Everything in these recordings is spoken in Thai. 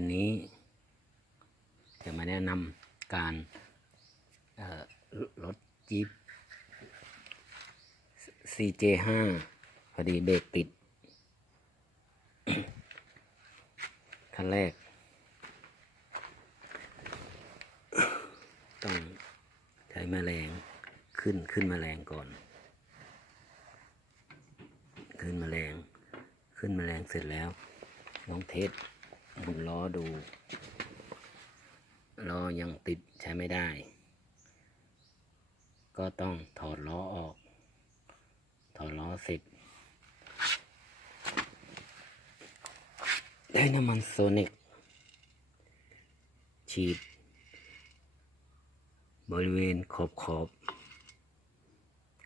วันนี้จะมาแนะนำการรถจี๊ป CJ5 พอดีเบรกติด ขั้นแรก ต้องใช้แมลงขึ้นขึ้นแมลงก่อน ขึ้นแมลงขึ้นแมลงเสร็จแล้วลองเทส หมุนล้อดูล้อยังติดใช้ไม่ได้ ก็ต้องถอดล้อออก ถอดล้อเสร็จ ได้น้ำมันโซนิกฉีด บริเวณขอบขอบ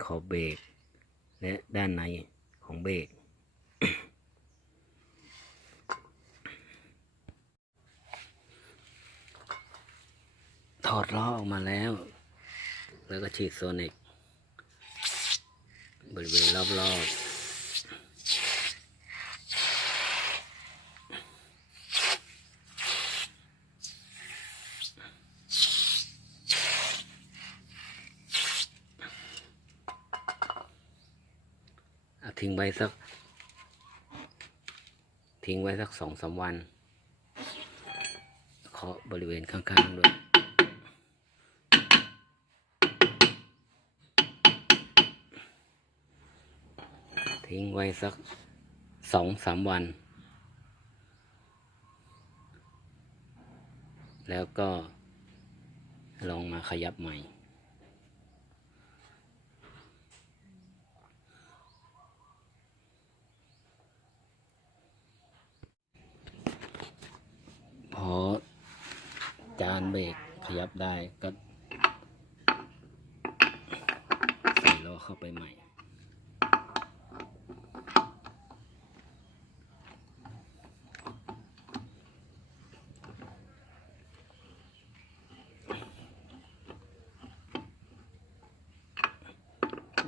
ขอบเบรกและด้านในของเบรก อดล้อออกมาแล้ว แล้วก็ฉีดโซนิกบริเวณรอบๆเอาทิ้งไว้สัก ทิ้งไว้สักสองสามวันเคาะบริเวณข้างๆด้วย ทิ้งไว้สักสองสามวัน แล้วก็ลองมาขยับใหม่ พอจานเบรกขยับได้ก็ใส่ล้อเข้าไปใหม่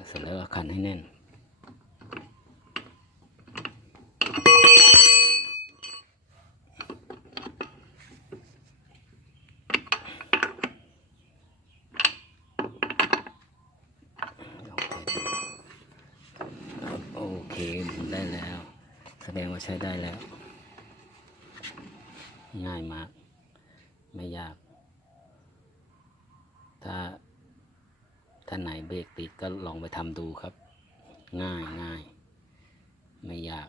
เสร็จแล้วก็คันให้แน่น โอเคหมุนได้แล้ว แสดงว่าใช้ได้แล้ว ง่ายมาก ไม่ยาก ถ้า ถ้าไหนเบรกติดก็ลองไปทำดูครับ ง่ายง่ายไม่ยาก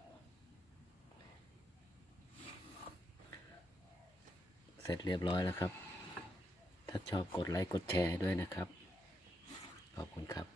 เสร็จเรียบร้อยแล้วครับ ถ้าชอบกดไลค์กดแชร์ด้วยนะครับ ขอบคุณครับ